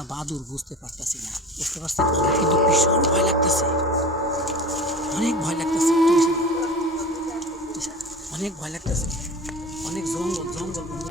না বাদুর বুঝতে পারতেছি না। বুঝতে পারছেন? আমার কিন্তু ভীষণ ভয় লাগতেছে, অনেক ভয় লাগতেছে, অনেক ভয় লাগতেছে, অনেক জঙ্গল জঙ্গল বন্ধু।